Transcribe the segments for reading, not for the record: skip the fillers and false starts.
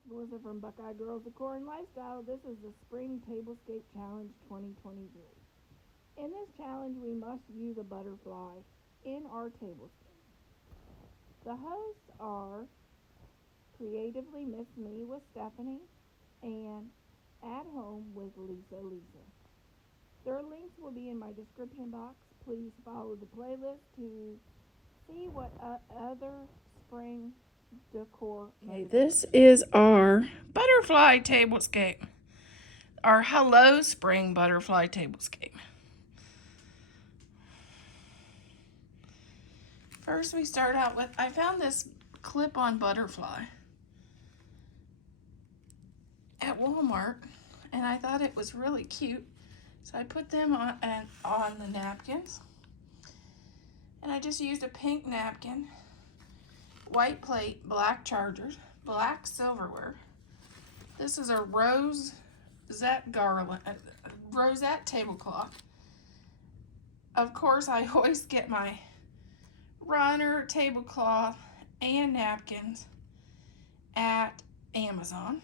it's Melissa from Buckeye Girls Decor and Lifestyle. This is the Spring Tablescape Challenge 2023. In this challenge, we must use a butterfly in our tablescape. The hosts are Creatively Miss Me with Stephanie and At Home with Lisa. Their links will be in my description box. Please follow the playlist to see what other spring decor. Okay, this is our butterfly tablescape. Our Hello Spring butterfly tablescape. First we start out with, I found this clip-on butterfly at Walmart and I thought it was really cute. So I put them on the napkins. And I just used a pink napkin, white plate, black chargers, black silverware. This is a rosette garland, rosette tablecloth. Of course, I always get my runner, tablecloth, and napkins at Amazon.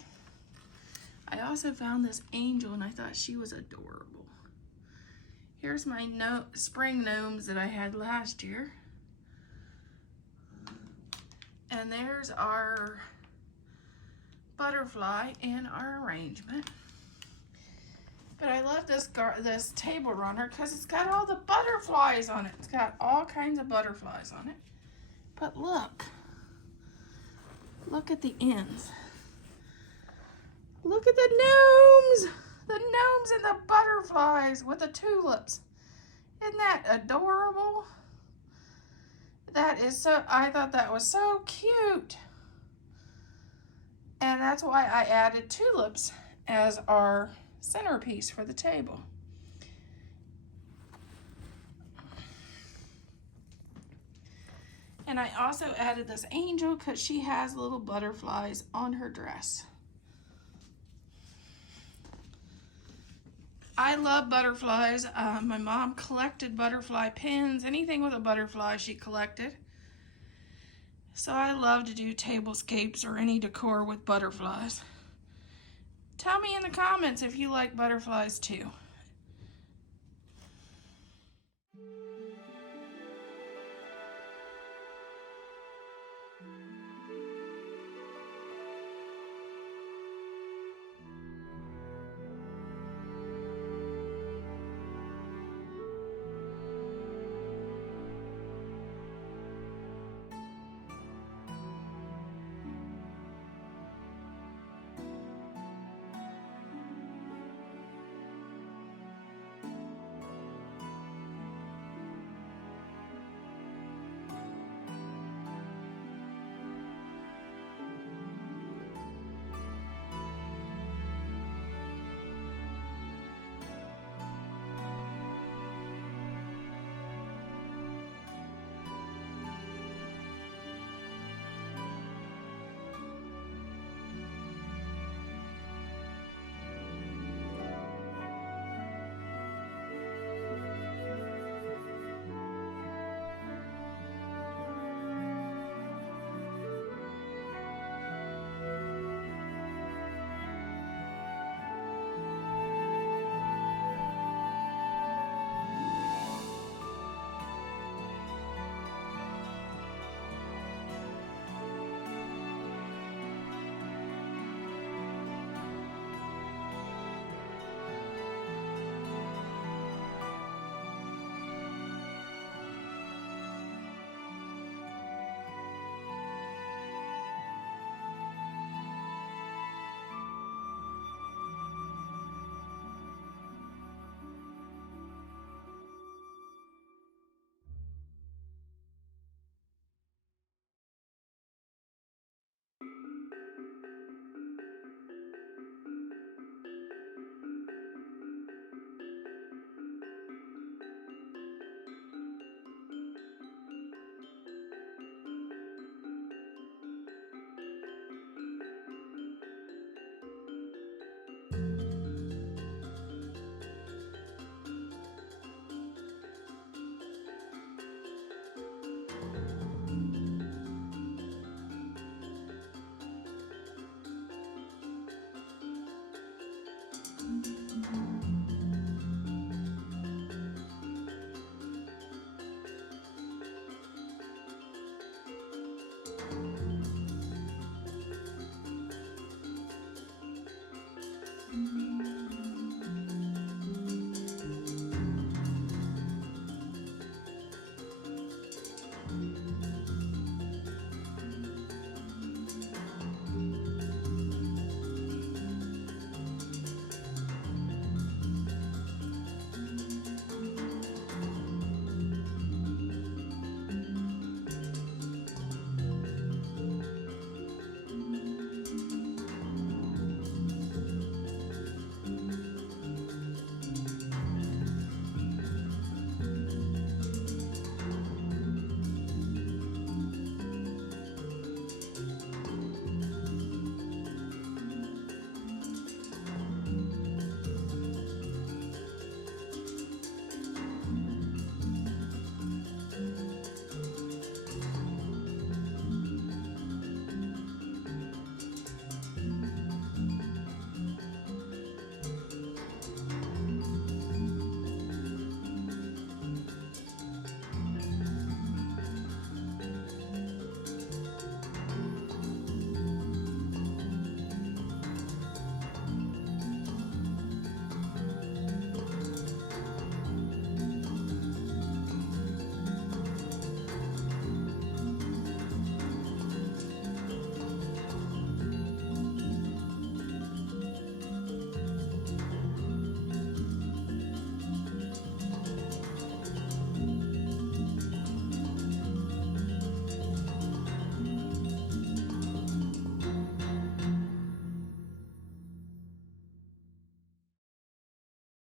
I also found this angel and I thought she was adorable. Here's my spring gnomes that I had last year. And there's our butterfly in our arrangement. But I love this table runner because it's got all the butterflies on it. It's got all kinds of butterflies on it. But look at the ends. Look at the gnomes and the butterflies with the tulips. Isn't that adorable? That is so, I thought that was so cute. And that's why I added tulips as our centerpiece for the table. And I also added this angel because she has little butterflies on her dress. I love butterflies. My mom collected butterfly pins. Anything with a butterfly she collected. So I love to do tablescapes or any decor with butterflies. Tell me in the comments if you like butterflies too.